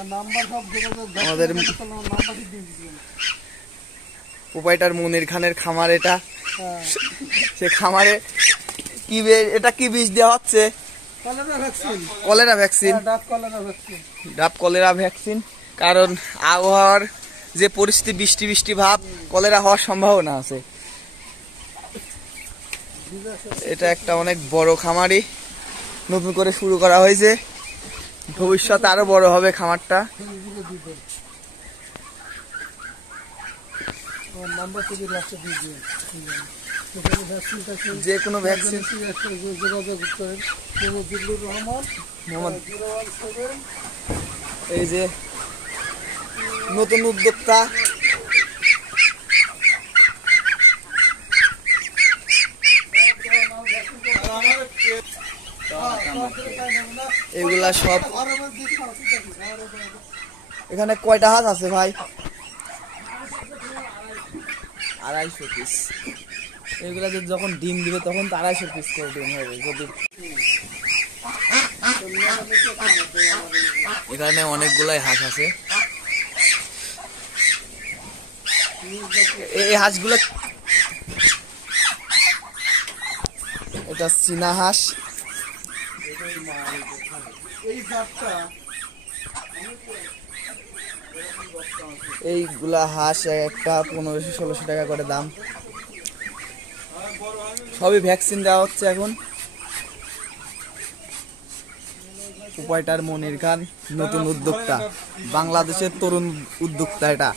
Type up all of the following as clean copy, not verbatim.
আমাদের প্রোপাইটার মুনির খানের খামার এটা। সে খামারে কি এটা কি বীজ দেওয়া হচ্ছে? Cholera vaccine. ডাব কলেরা ভ্যাকসিন। কারণ আবহাওয়ার যে পরিস্থিতি, বৃষ্টি বৃষ্টি ভাব, কলেরা হওয়ার সম্ভাবনা আছে। এটা একটা অনেক বড় খামারই নতুন করে শুরু করা হয়েছে, ভবিষ্যতে আরো বড় হবে খামারটা। যে কোনো ভ্যাকসিন এই যে নতুন উদ্যোক্তা, এগুলা সব। এখানে কয়টা হাঁস আছে ভাই? 250 পিস। এগুলা যখন ডিম দিবে তখন তো 250 পিস করে ডিম হবে। যদি এখানে অনেকগুলাই হাঁস আছে। এই হাঁসগুলো, এটা চীনা হাঁস। এইগুলা হাঁস একটা 1500-1600 টাকা করে দাম। সবই ভ্যাকসিন দেওয়া হচ্ছে এখন। প্রোপাইটার মনির খান নতুন উদ্যোক্তা, বাংলাদেশের তরুণ উদ্যোক্তা এটা।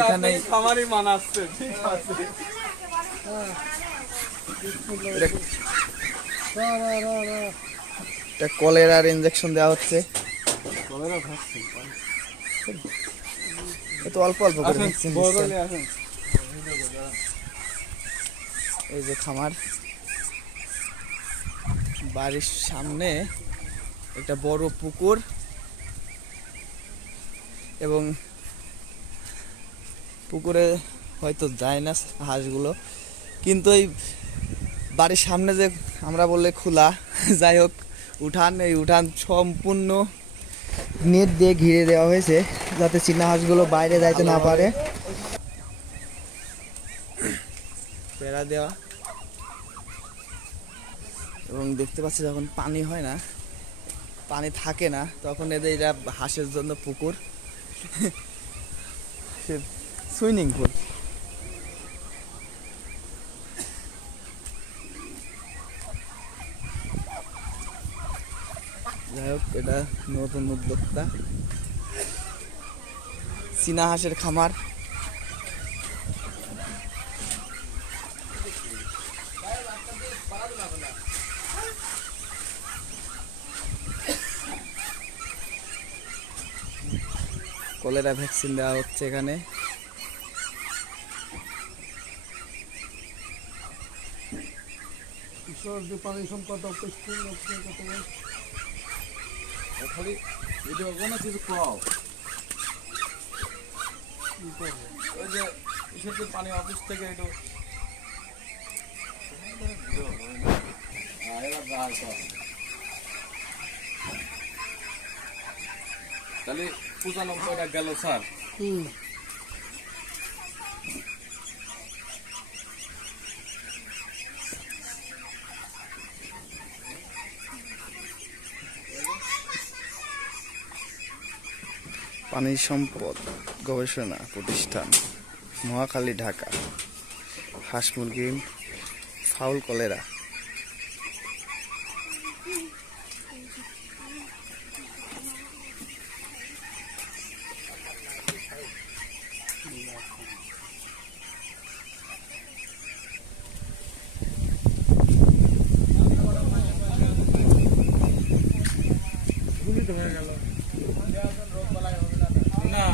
এখানে খামারি মানাচ্ছে, ঠিক আছে। কলেরার ইনজেকশন দেওয়া হচ্ছে। অল্প অল্প করে ভ্যাকসিন দিচ্ছে। এই যে খামার, বাড়ির সামনে একটা বড় পুকুর এবং পুকুরে হয়তো যায় না হাঁসগুলো, কিন্তু এই বাড়ির সামনে যে আমরা বললে খোলা, যাই হোক উঠান, এই উঠান সম্পূর্ণ নেট দিয়ে ঘিরে দেওয়া হয়েছে যাতে চীনা হাঁসগুলো বাইরে যাইতে না পারে। বেড়া দেওয়া। এবং দেখতে পাচ্ছি যখন পানি হয় না, পানি থাকে না, তখন এদের এরা হাঁসের জন্য পুকুর, সুইমিং পুল। যাই হোক, এটা নতুন উদ্যোক্তা, চীনা হাঁসের খামার। কলেরা ভ্যাকসিন দেওয়া হচ্ছে এখানে। পানি অফিস থেকে একটু তাহলে 95টা গেল স্যার। পানি সম্পদ গবেষণা প্রতিষ্ঠান, মহাখালী, ঢাকা। হাঁস মুরগি ফাউল কলেরা। না